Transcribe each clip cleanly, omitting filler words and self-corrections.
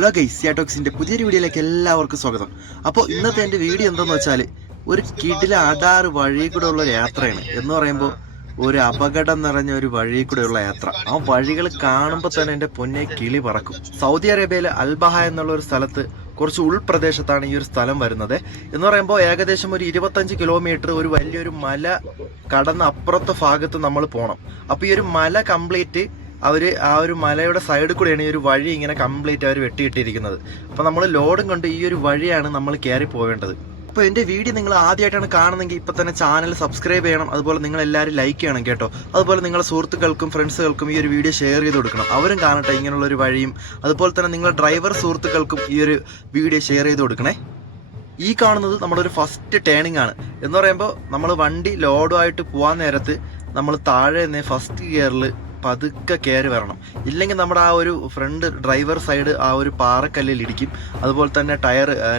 Hello guys, സിയാടോക്സിൻ്റെ പുതിയൊരു വീഡിയോയിലേക്ക് എല്ലാവർക്കും സ്വാഗതം. അപ്പോൾ ഇന്നത്തെ എൻ്റെ വീഡിയോ എന്താണെന്ന് വെച്ചാൽ ഒരു കിടില അടാറ് വഴി കൂടെ ഉള്ള ഒരു യാത്രയാണ്. എന്ന് പറയുമ്പോൾ ഒരു അപകടം നിറഞ്ഞ ഒരു വഴി കൂടെയുള്ള യാത്ര. ആ വഴികൾ കാണുമ്പോൾ തന്നെ എൻ്റെ പൊന്നെ കിളി പറക്കും. സൗദി അറേബ്യയിലെ അൽബഹ എന്നുള്ള ഒരു സ്ഥലത്ത് കുറച്ച് ഉൾപ്രദേശത്താണ് ഈ ഒരു സ്ഥലം വരുന്നത്. എന്ന് പറയുമ്പോൾ ഏകദേശം ഒരു 25 കിലോമീറ്റർ ഒരു വലിയൊരു മല കടന്ന് അപ്പുറത്തെ ഭാഗത്ത് നമ്മൾ പോകണം. അപ്പോൾ ഈ ഒരു മല കംപ്ലീറ്റ് ആ ഒരു മലയുടെ സൈഡിൽ കൂടെയാണ് ഈ ഒരു വഴി ഇങ്ങനെ കംപ്ലീറ്റ് അവർ വെട്ടിയിട്ടിരിക്കുന്നത്. അപ്പോൾ നമ്മൾ ലോഡും കൊണ്ട് ഈ ഒരു വഴിയാണ് നമ്മൾ കയറി പോവേണ്ടത്. അപ്പോൾ എൻ്റെ വീഡിയോ നിങ്ങൾ ആദ്യമായിട്ടാണ് കാണുന്നതെങ്കിൽ ഇപ്പോൾ തന്നെ ചാനൽ സബ്സ്ക്രൈബ് ചെയ്യണം. അതുപോലെ നിങ്ങൾ എല്ലാവരും ലൈക്ക് ചെയ്യണം കേട്ടോ. അതുപോലെ നിങ്ങളുടെ സുഹൃത്തുക്കൾക്കും ഫ്രണ്ട്സുകൾക്കും ഈ ഒരു വീഡിയോ ഷെയർ ചെയ്ത് കൊടുക്കണം, അവരും കാണട്ടെ ഇങ്ങനെയുള്ളൊരു വഴിയും. അതുപോലെ തന്നെ നിങ്ങളുടെ ഡ്രൈവർ സുഹൃത്തുക്കൾക്കും ഈ ഒരു വീഡിയോ ഷെയർ ചെയ്ത് കൊടുക്കണേ. ഈ കാണുന്നത് നമ്മുടെ ഒരു ഫസ്റ്റ് ടേണിംഗ് ആണ്. എന്ന് പറയുമ്പോൾ നമ്മൾ വണ്ടി ലോഡുമായിട്ട് പോകാൻ നേരത്ത് നമ്മൾ താഴെ നിന്ന് ഫസ്റ്റ് ഗിയറിൽ പതുക്കെ കയറി വരണം. ഇല്ലെങ്കിൽ നമ്മുടെ ആ ഒരു ഫ്രണ്ട് ഡ്രൈവർ സൈഡ് ആ ഒരു പാറക്കല്ലിൽ ഇടിക്കും. അതുപോലെ തന്നെ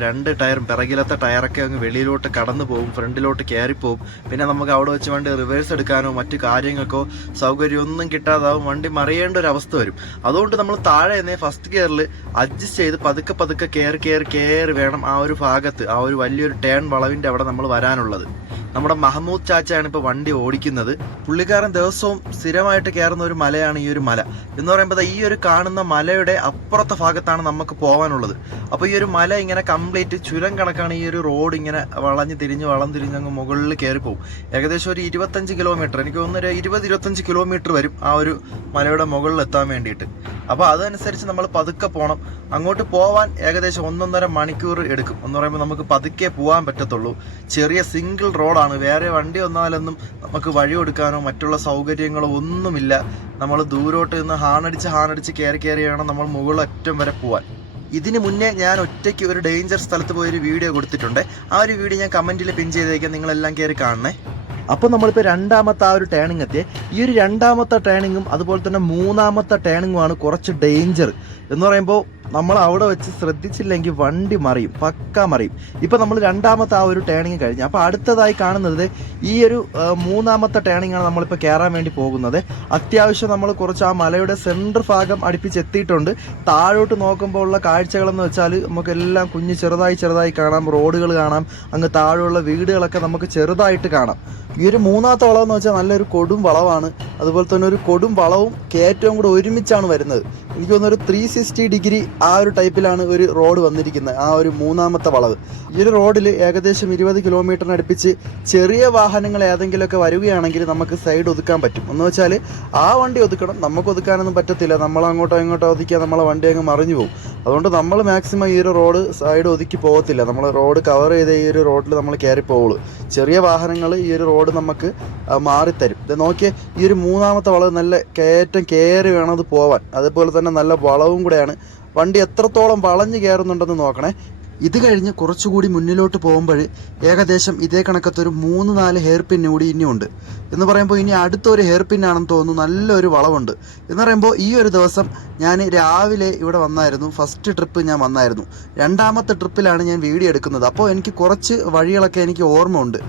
രണ്ട് ടയറും പിറകിലത്തെ ടയറൊക്കെ അങ്ങ് വെളിയിലോട്ട് കടന്നു പോകും, ഫ്രണ്ടിലോട്ട് കയറിപ്പോവും. പിന്നെ നമുക്ക് അവിടെ വെച്ച് വണ്ടി റിവേഴ്സ് എടുക്കാനോ മറ്റു കാര്യങ്ങൾക്കോ സൗകര്യമൊന്നും കിട്ടാതാവും, വണ്ടി മറിയേണ്ട ഒരു അവസ്ഥ വരും. അതുകൊണ്ട് നമ്മൾ താഴെ നിന്ന് ഫസ്റ്റ് ഗിയറിൽ അഡ്ജസ്റ്റ് ചെയ്ത് പതുക്കെ കയറി വേണം ആ ഒരു ഭാഗത്ത്, ആ ഒരു വലിയൊരു ടേൺ വളവിൻ്റെ അവിടെ നമ്മൾ വരാനുള്ളത്. നമ്മുടെ മഹമ്മൂദ് ചാച്ചയാണ് ഇപ്പോൾ വണ്ടി ഓടിക്കുന്നത്. പുള്ളിക്കാരൻ ദിവസവും സ്ഥിരമായിട്ട് കയറുന്ന ഒരു മലയാണ് ഈ ഒരു മല. എന്ന് പറയുമ്പോൾ ഈ ഒരു കാണുന്ന മലയുടെ അപ്പുറത്തെ ഭാഗത്താണ് നമുക്ക് പോകാനുള്ളത്. അപ്പോൾ ഈ ഒരു മല ഇങ്ങനെ കംപ്ലീറ്റ് ചുരം കണക്കാണ്. ഈ ഒരു റോഡ് ഇങ്ങനെ വളം തിരിഞ്ഞ് അങ്ങ് മുകളിൽ കയറി പോകും. ഏകദേശം ഒരു 25 കിലോമീറ്റർ, എനിക്ക് തോന്നുന്നു ഒരു 20-25 കിലോമീറ്റർ വരും ആ ഒരു മലയുടെ മുകളിൽ എത്താൻ വേണ്ടിയിട്ട്. അപ്പോൾ അതനുസരിച്ച് നമ്മൾ പതുക്കെ പോകണം. അങ്ങോട്ട് പോകാൻ ഏകദേശം 1.5 മണിക്കൂർ എടുക്കും. എന്ന് പറയുമ്പോൾ നമുക്ക് പതുക്കെ പോകാൻ പറ്റത്തുള്ളൂ. ചെറിയ സിംഗിൾ റോഡാണ്, വേറെ വണ്ടി വന്നാലൊന്നും നമുക്ക് വഴി കൊടുക്കാനോ മറ്റുള്ള സൗകര്യങ്ങളോ ഒന്നുമില്ല. നമ്മൾ ദൂരോട്ട് നിന്ന് ഹാണടിച്ച് കയറി വേണം നമ്മൾ മുകളിലറ്റം വരെ പോകാൻ. ഇതിന് മുന്നേ ഞാൻ ഒറ്റയ്ക്ക് ഒരു ഡേഞ്ചർ സ്ഥലത്ത് പോയൊരു വീഡിയോ കൊടുത്തിട്ടുണ്ട്. ആ ഒരു വീഡിയോ ഞാൻ കമൻറ്റിൽ പിൻ ചെയ്തേക്കാം, നിങ്ങളെല്ലാം കയറി കാണണേ. അപ്പോൾ നമ്മളിപ്പോൾ രണ്ടാമത്തെ ആ ഒരു ടേണിംഗ് എത്തിയേ. ഈ ഒരു രണ്ടാമത്തെ ടേണിങ്ങും അതുപോലെ തന്നെ മൂന്നാമത്തെ ടേണിങ്ങുമാണ് കുറച്ച് ഡേഞ്ചർ. എന്ന് പറയുമ്പോൾ നമ്മൾ അവിടെ വെച്ച് ശ്രദ്ധിച്ചില്ലെങ്കിൽ വണ്ടി മറിയും, പക്ക മറിയും. ഇപ്പം നമ്മൾ രണ്ടാമത്തെ ആ ഒരു ടേണിങ് കഴിഞ്ഞു. അപ്പോൾ അടുത്തതായി കാണുന്നത് ഈ ഒരു മൂന്നാമത്തെ ടേണിങ്ങാണ് നമ്മളിപ്പോൾ കയറാൻ വേണ്ടി പോകുന്നത്. അത്യാവശ്യം നമ്മൾ കുറച്ച് ആ മലയുടെ സെൻറ്റർ ഭാഗം അടുപ്പിച്ചെത്തിയിട്ടുണ്ട്. താഴോട്ട് നോക്കുമ്പോൾ ഉള്ള കാഴ്ചകളെന്ന് വെച്ചാൽ നമുക്കെല്ലാം ചെറുതായി കാണാം, റോഡുകൾ കാണാം, അങ്ങ് താഴെയുള്ള വീടുകളൊക്കെ നമുക്ക് ചെറുതായിട്ട് കാണാം. ഈ ഒരു മൂന്നാമത്തെ വളവ് എന്ന് വെച്ചാൽ നല്ലൊരു കൊടും വളവാണ്. അതുപോലെ തന്നെ ഒരു കൊടും വളവും കയറ്റവും കൂടെ ഒരുമിച്ചാണ് വരുന്നത്. എനിക്ക് തോന്നുന്നു ഒരു 360 ഡിഗ്രി ആ ഒരു ടൈപ്പിലാണ് ഒരു റോഡ് വന്നിരിക്കുന്നത്, ആ ഒരു മൂന്നാമത്തെ വളവ്. ഈ ഒരു റോഡിൽ ഏകദേശം 20 കിലോമീറ്ററിന് അടുപ്പിച്ച് ചെറിയ വാഹനങ്ങൾ ഏതെങ്കിലുമൊക്കെ വരികയാണെങ്കിൽ നമുക്ക് സൈഡ് ഒതുക്കാൻ പറ്റും. എന്ന് വെച്ചാൽ ആ വണ്ടി ഒതുക്കണം, നമുക്ക് ഒതുക്കാനൊന്നും പറ്റത്തില്ല. നമ്മൾ അങ്ങോട്ടോ ഒതുക്കിയാൽ നമ്മളെ വണ്ടി അങ്ങ് മറിഞ്ഞു പോകും. അതുകൊണ്ട് നമ്മൾ മാക്സിമം ഈ ഒരു റോഡ് സൈഡ് ഒതുക്കി പോകത്തില്ല. നമ്മൾ റോഡ് കവർ ചെയ്ത ഈ ഒരു റോഡിൽ നമ്മൾ കയറി പോവുള്ളൂ. ചെറിയ വാഹനങ്ങൾ ഈ ഒരു റോഡ് നമുക്ക് മാറിത്തരും. ഇത് നോക്കിയേ, ഈ ഒരു മൂന്നാമത്തെ വളവ് നല്ല കയറ്റം കയറി വേണം അത് പോവാൻ. അതുപോലെ തന്നെ നല്ല വളവും കൂടെയാണ്. വണ്ടി എത്രത്തോളം വളഞ്ഞ് കയറുന്നുണ്ടെന്ന് നോക്കണേ. ഇത് കഴിഞ്ഞ് കുറച്ചുകൂടി മുന്നിലോട്ട് പോകുമ്പോൾ ഏകദേശം ഇതേ കണക്കത്തൊരു 3-4 ഹെയർ പിൻ കൂടി ഇനിയുണ്ട്. എന്ന് പറയുമ്പോൾ ഇനി അടുത്തൊരു ഹെയർ പിന്നാണെന്ന് തോന്നുന്നു. നല്ലൊരു വളവുണ്ട്. എന്ന് പറയുമ്പോൾ ഈ ഒരു ദിവസം ഞാൻ രാവിലെ ഇവിടെ വന്നായിരുന്നു. ഫസ്റ്റ് ട്രിപ്പ് ഞാൻ വന്നായിരുന്നു. രണ്ടാമത്തെ ട്രിപ്പിലാണ് ഞാൻ വീഡിയോ എടുക്കുന്നത്. അപ്പോൾ എനിക്ക് കുറച്ച് വഴികളൊക്കെ എനിക്ക് ഓർമ്മ ഉണ്ട്.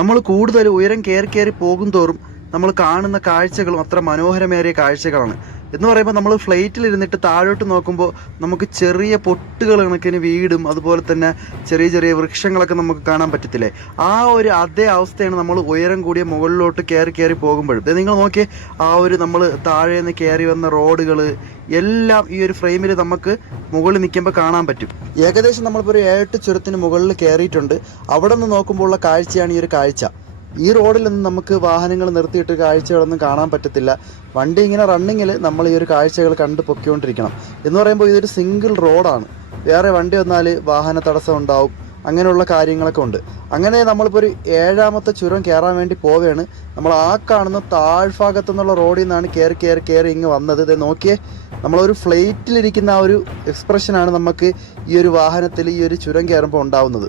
നമ്മൾ കൂടുതൽ ഉയരം കയറി പോകും തോറും നമ്മൾ കാണുന്ന കാഴ്ചകളും അത്ര മനോഹരമേറിയ കാഴ്ചകളാണ്. എന്ന് പറയുമ്പോൾ നമ്മൾ ഫ്ലൈറ്റിലിരുന്നിട്ട് താഴോട്ട് നോക്കുമ്പോൾ നമുക്ക് ചെറിയ പൊട്ടുകൾ കണക്കിന് വീടും അതുപോലെ തന്നെ ചെറിയ വൃക്ഷങ്ങളൊക്കെ നമുക്ക് കാണാൻ പറ്റത്തില്ലേ? ആ ഒരു അതേ അവസ്ഥയാണ് നമ്മൾ ഉയരം കൂടിയ മുകളിലോട്ട് കയറി പോകുമ്പോഴും. നിങ്ങൾ നോക്കിയേ, ആ ഒരു നമ്മൾ താഴെ നിന്ന് കയറി വന്ന റോഡുകൾ എല്ലാം ഈ ഒരു ഫ്രെയിമിൽ നമുക്ക് മുകളിൽ നിൽക്കുമ്പോൾ കാണാൻ പറ്റും. ഏകദേശം നമ്മളിപ്പോൾ ഒരു 7 ചുരത്തിന് മുകളിൽ കയറിയിട്ടുണ്ട്. അവിടെ നിന്ന് നോക്കുമ്പോൾ ഉള്ള കാഴ്ചയാണ് ഈ ഒരു കാഴ്ച. ഈ റോഡിലൊന്നും നമുക്ക് വാഹനങ്ങൾ നിർത്തിയിട്ട് കാഴ്ചകളൊന്നും കാണാൻ പറ്റത്തില്ല. വണ്ടി ഇങ്ങനെ റണ്ണിങ്ങിൽ നമ്മൾ ഈ ഒരു കാഴ്ചകൾ കണ്ടു പൊയ്ക്കൊണ്ടിരിക്കണം. എന്ന് പറയുമ്പോൾ ഇതൊരു സിംഗിൾ റോഡാണ്. വേറെ വണ്ടി വന്നാൽ വാഹന തടസ്സം ഉണ്ടാവും, അങ്ങനെയുള്ള കാര്യങ്ങളൊക്കെ ഉണ്ട്. അങ്ങനെ നമ്മളിപ്പോൾ ഒരു 7ാമത്തെ ചുരം കയറാൻ വേണ്ടി പോവുകയാണ്. നമ്മൾ ആ കാണുന്ന താഴ്ഭാഗത്തു നിന്നുള്ള റോഡിൽ നിന്നാണ് കയറി ഇങ്ങ് വന്നത്. ഇത് നോക്കിയേ, നമ്മളൊരു ഫ്ലൈറ്റിലിരിക്കുന്ന ആ ഒരു എക്സ്പ്രഷനാണ് നമുക്ക് ഈ ഒരു വാഹനത്തിൽ ഈ ഒരു ചുരം കയറുമ്പോൾ ഉണ്ടാവുന്നത്.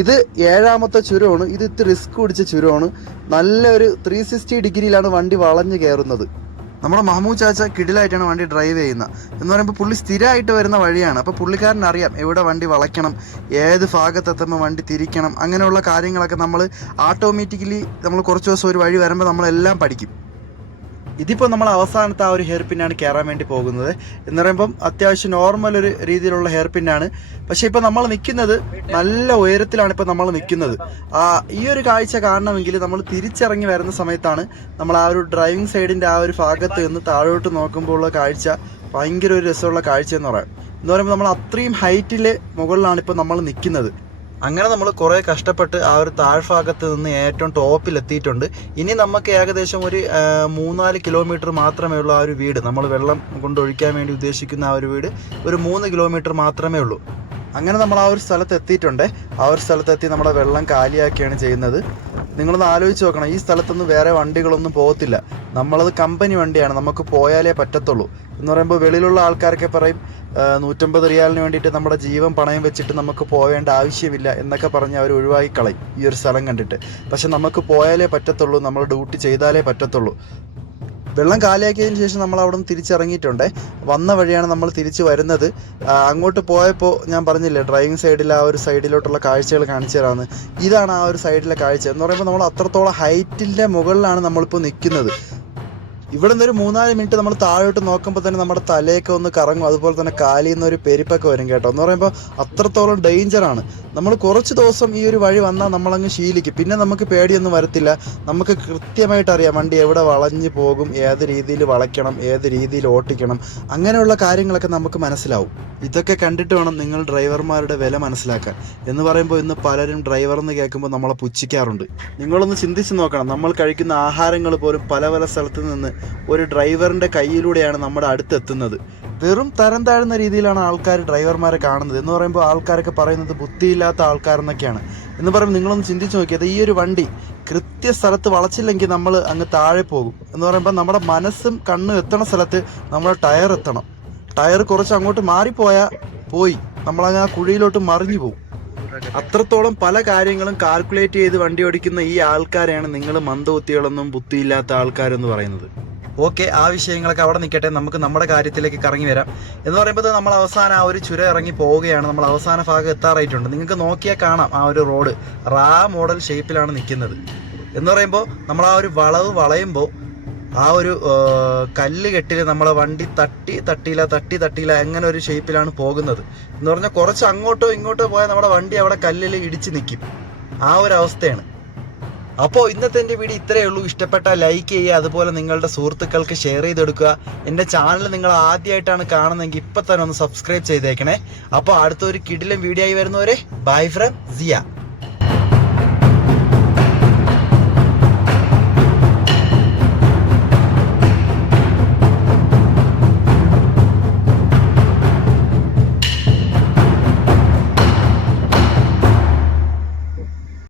ഇത് 7ാമത്തെ ചുരമാണ്. ഇത് ഇത്തിരി റിസ്ക് പിടിച്ച ചുരമാണ്. നല്ലൊരു 360 ഡിഗ്രിയിലാണ് വണ്ടി വളഞ്ഞ് കയറുന്നത്. നമ്മുടെ മഹമ്മൂദ് ചാച്ച കിടിലായിട്ടാണ് വണ്ടി ഡ്രൈവ് ചെയ്യുന്നത്. എന്ന് പറയുമ്പോൾ പുള്ളി സ്ഥിരമായിട്ട് വരുന്ന വഴിയാണ്. അപ്പോൾ പുള്ളിക്കാരൻ അറിയാം എവിടെ വണ്ടി വളയ്ക്കണം, ഏത് ഭാഗത്തെത്തുമ്പോൾ വണ്ടി തിരിക്കണം, അങ്ങനെയുള്ള കാര്യങ്ങളൊക്കെ നമ്മൾ ഓട്ടോമാറ്റിക്കലി നമ്മൾ കുറച്ച് ദിവസം ഒരു വഴി വരുമ്പോൾ നമ്മളെല്ലാം പഠിക്കും. ഇതിപ്പോൾ നമ്മൾ അവസാനത്തെ ആ ഒരു ഹെയർ പിന്നാണ് കയറാൻ വേണ്ടി പോകുന്നത്. എന്ന് പറയുമ്പം അത്യാവശ്യം നോർമൽ ഒരു രീതിയിലുള്ള ഹെയർ പിന്നാണ്. പക്ഷേ ഇപ്പോൾ നമ്മൾ നിൽക്കുന്നത് നല്ല ഉയരത്തിലാണ് ഇപ്പോൾ നമ്മൾ നിൽക്കുന്നത്. ഈ ഒരു കാഴ്ച കാണണമെങ്കിൽ നമ്മൾ തിരിച്ചിറങ്ങി വരുന്ന സമയത്താണ് നമ്മൾ ആ ഒരു ഡ്രൈവിംഗ് സൈഡിൻ്റെ ആ ഒരു ഭാഗത്ത് നിന്ന് താഴോട്ട് നോക്കുമ്പോൾ ഉള്ള കാഴ്ച ഭയങ്കര ഒരു രസമുള്ള കാഴ്ച എന്ന് പറയുമ്പോൾ നമ്മൾ അത്രയും ഹൈറ്റിലെ മുകളിലാണ് ഇപ്പോൾ നമ്മൾ നിൽക്കുന്നത്. അങ്ങനെ നമ്മൾ കുറേ കഷ്ടപ്പെട്ട് ആ ഒരു താഴ്ഭാഗത്ത് നിന്ന് ഏറ്റവും ടോപ്പിലെത്തിയിട്ടുണ്ട്. ഇനി നമുക്ക് ഏകദേശം ഒരു 3-4 കിലോമീറ്റർ മാത്രമേ ഉള്ളൂ ആ ഒരു വീട്. നമ്മൾ വെള്ളം കൊണ്ടൊഴിക്കാൻ വേണ്ടി ഉദ്ദേശിക്കുന്ന ആ ഒരു വീട് ഒരു 3 കിലോമീറ്റർ മാത്രമേ ഉള്ളൂ. അങ്ങനെ നമ്മൾ ആ ഒരു സ്ഥലത്ത് എത്തിയിട്ടുണ്ട്. ആ ഒരു സ്ഥലത്തെത്തി നമ്മുടെ വെള്ളം കാലിയാക്കിയാണ് ചെയ്യുന്നത്. നിങ്ങളൊന്ന് ആലോചിച്ച് നോക്കണം, ഈ സ്ഥലത്തൊന്നും വേറെ വണ്ടികളൊന്നും പോകത്തില്ല. നമ്മളത് കമ്പനി വണ്ടിയാണ്, നമുക്ക് പോയാലേ പറ്റത്തുള്ളൂ. എന്ന് പറയുമ്പോൾ വെളിയിലുള്ള ആൾക്കാരൊക്കെ പറയും 150 റിയാലിന് വേണ്ടിയിട്ട് നമ്മുടെ ജീവൻ പണയം വെച്ചിട്ട് നമുക്ക് പോവേണ്ട ആവശ്യമില്ല എന്നൊക്കെ പറഞ്ഞ് അവർ ഒഴിവാക്കി കളയും ഈ ഒരു സ്ഥലം കണ്ടിട്ട്. പക്ഷെ നമുക്ക് പോയാലേ പറ്റത്തുള്ളൂ, നമ്മൾ ഡ്യൂട്ടി ചെയ്താലേ പറ്റത്തുള്ളൂ. വെള്ളം കാലിയാക്കിയതിന് ശേഷം നമ്മൾ അവിടെ നിന്ന് തിരിച്ചിറങ്ങിയിട്ടുണ്ട്. വന്ന വഴിയാണ് നമ്മൾ തിരിച്ച് വരുന്നത്. അങ്ങോട്ട് പോയപ്പോൾ ഞാൻ പറഞ്ഞില്ലേ ഡ്രൈവിംഗ് സൈഡിൽ ആ ഒരു സൈഡിലോട്ടുള്ള കാഴ്ചകൾ കാണിച്ചു തരാമെന്ന്. ഇതാണ് ആ ഒരു സൈഡിലെ കാഴ്ച. എന്ന് പറയുമ്പോൾ നമ്മൾ അത്രത്തോളം ഹൈറ്റിൻ്റെ മുകളിലാണ് നമ്മളിപ്പോൾ നിൽക്കുന്നത്. ഇവിടെ നിന്ന് ഒരു 3-4 മിനിറ്റ് നമ്മൾ താഴോട്ട് നോക്കുമ്പോൾ തന്നെ നമ്മുടെ തലയൊക്കെ ഒന്ന് കറങ്ങും. അതുപോലെ തന്നെ കാലിൽ നിന്ന് ഒരു പെരുപ്പൊക്കെ വരും കേട്ടോ. എന്ന് പറയുമ്പോൾ അത്രത്തോളം ഡേഞ്ചറാണ്. നമ്മൾ കുറച്ച് ദിവസം ഈ ഒരു വഴി വന്നാൽ നമ്മളങ്ങ് ശീലിക്കും. പിന്നെ നമുക്ക് പേടിയൊന്നും വരത്തില്ല. നമുക്ക് കൃത്യമായിട്ട് അറിയാം വണ്ടി എവിടെ വളഞ്ഞു പോകും, ഏത് രീതിയിൽ വളയ്ക്കണം, ഏത് രീതിയിൽ ഓട്ടിക്കണം, അങ്ങനെയുള്ള കാര്യങ്ങളൊക്കെ നമുക്ക് മനസ്സിലാവും. ഇതൊക്കെ കണ്ടിട്ട് വേണം നിങ്ങൾ ഡ്രൈവർമാരുടെ വില മനസ്സിലാക്കാൻ. എന്ന് പറയുമ്പോൾ ഇന്ന് പലരും ഡ്രൈവർ എന്ന് കേൾക്കുമ്പോൾ നമ്മളെ പുച്ഛിക്കാറുണ്ട്. നിങ്ങളൊന്ന് ചിന്തിച്ച് നോക്കണം, നമ്മൾ കഴിക്കുന്ന ആഹാരങ്ങൾ പോലും പല പല സ്ഥലത്ത് നിന്ന് ഒരു ഡ്രൈവറിൻ്റെ കയ്യിലൂടെയാണ് നമ്മുടെ അടുത്തെത്തുന്നത്. വെറും തരം താഴ്ന്ന രീതിയിലാണ് ആൾക്കാർ ഡ്രൈവർമാരെ കാണുന്നത്. എന്ന് പറയുമ്പോൾ ആൾക്കാരൊക്കെ പറയുന്നത് ബുദ്ധിയില്ലാത്ത ആൾക്കാരെന്നൊക്കെയാണ്. എന്ന് പറയുമ്പോൾ നിങ്ങളൊന്ന് ചിന്തിച്ച് നോക്കിയത്, ഈ ഒരു വണ്ടി കൃത്യ സ്ഥലത്ത് വളച്ചില്ലെങ്കിൽ നമ്മൾ അങ്ങ് താഴെ പോകും. എന്ന് പറയുമ്പോൾ നമ്മുടെ മനസ്സും കണ്ണും എത്തണ സ്ഥലത്ത് നമ്മുടെ ടയർ എത്തണം. ടയർ കുറച്ച് അങ്ങോട്ട് മാറിപ്പോയാൽ പോയി, നമ്മളങ്ങ് ആ കുഴിയിലോട്ട് മറിഞ്ഞു പോകും. അത്രത്തോളം പല കാര്യങ്ങളും കാൽക്കുലേറ്റ് ചെയ്ത് വണ്ടി ഓടിക്കുന്ന ഈ ആൾക്കാരെയാണ് നിങ്ങൾ മന്ദബുദ്ധികളെന്നും ബുദ്ധിയില്ലാത്ത ആൾക്കാരെന്ന് പറയുന്നത്. ഓക്കെ, ആ വിഷയങ്ങളൊക്കെ അവിടെ നിൽക്കട്ടെ, നമുക്ക് നമ്മുടെ കാര്യത്തിലേക്ക് കറങ്ങി വരാം. എന്ന് പറയുമ്പോൾ നമ്മൾ അവസാനം ആ ഒരു ചുരം ഇറങ്ങി പോവുകയാണ്. നമ്മൾ അവസാന ഭാഗം എത്താറായിട്ടുണ്ട്. നിങ്ങൾക്ക് നോക്കിയാൽ കാണാം ആ ഒരു റോഡ് മോഡൽ ഷേപ്പിലാണ് നിൽക്കുന്നത്. എന്ന് പറയുമ്പോൾ നമ്മൾ ആ ഒരു വളവ് വളയുമ്പോൾ ആ ഒരു കല്ല് കെട്ടിൽ നമ്മളെ വണ്ടി തട്ടിയില്ല അങ്ങനെ ഒരു ഷേപ്പിലാണ് പോകുന്നത്. എന്ന് പറഞ്ഞാൽ കുറച്ച് അങ്ങോട്ടോ ഇങ്ങോട്ടോ പോയാൽ നമ്മുടെ വണ്ടി അവിടെ കല്ലിൽ ഇടിച്ച് നിൽക്കും. ആ ഒരു അവസ്ഥയാണ്. അപ്പോൾ ഇന്നത്തെ എൻ്റെ വീഡിയോ ഇത്രയേ ഉള്ളൂ. ഇഷ്ടപ്പെട്ടാൽ ലൈക്ക് ചെയ്യുക, അതുപോലെ നിങ്ങളുടെ സുഹൃത്തുക്കൾക്ക് ഷെയർ ചെയ്തെടുക്കുക. എൻ്റെ ചാനൽ നിങ്ങൾ ആദ്യമായിട്ടാണ് കാണുന്നതെങ്കിൽ ഇപ്പം തന്നെ ഒന്ന് സബ്സ്ക്രൈബ് ചെയ്തേക്കണേ. അപ്പോൾ അടുത്തൊരു കിടിലൻ വീഡിയോ ആയി വരുന്നവരെ ബൈ ഫ്രം സിയ.